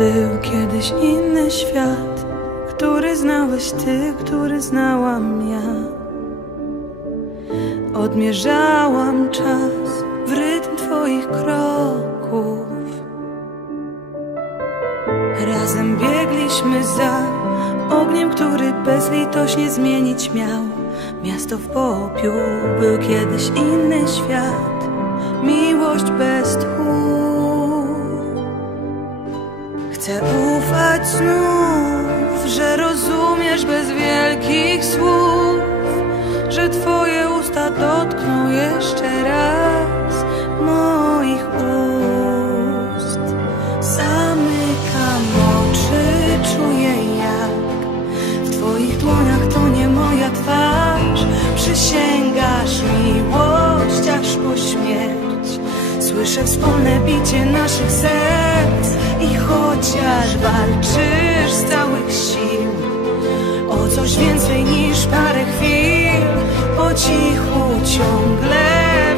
Był kiedyś inny świat, który znałeś ty, który znałam ja. Odmierzałam czas w rytm twoich kroków. Razem biegliśmy za ogniem, który bezlitośnie zmienić miał. Miasto w popiół był kiedyś inny świat, miłość bez tchu. Chcę ufać znów, że rozumiesz bez wielkich słów, że twoje usta dotkną jeszcze raz moich ust. Zamykam oczy, czuję jak w twoich dłoniach to nie moja twarz. Przysięgasz miłość aż po śmierć. Słyszę wspólne bicie naszych serc chociaż walczysz z całych sił o coś więcej niż parę chwil, po cichu ciągle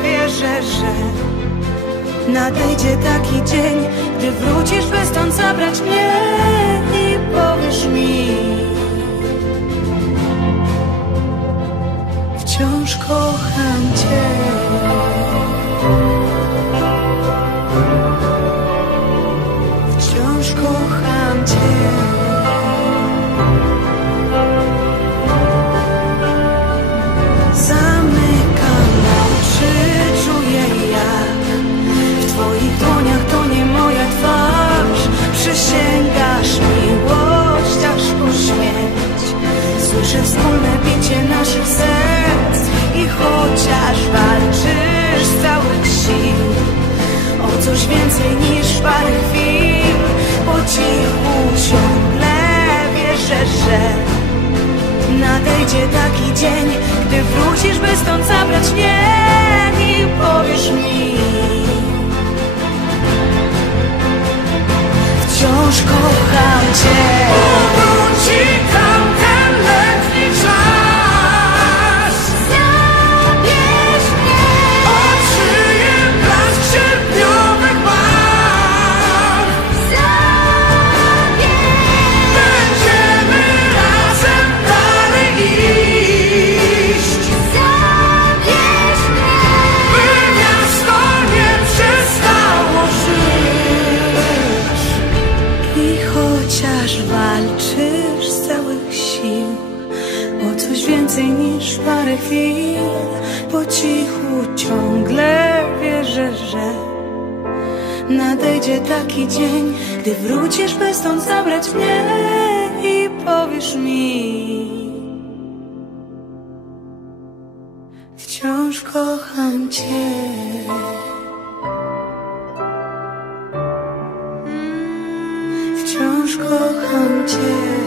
wierzę, że nadejdzie taki dzień, gdy wrócisz, by stąd zabrać mnie i powiesz mi. Wciąż kocham Cię. Słyszę wspólne bicie naszych serc. I chociaż walczysz z całych sił o coś więcej niż parę chwil, po cichu ciągle wierzę, że Nadejdzie taki dzień, gdy wrócisz, by stąd zabrać mnie chociaż walczysz z całych sił o coś więcej niż parę chwil, po cichu ciągle wierzę, że nadejdzie taki dzień, gdy wrócisz, by stąd zabrać mnie i powiesz mi. Wciąż kocham Cię. 我看见。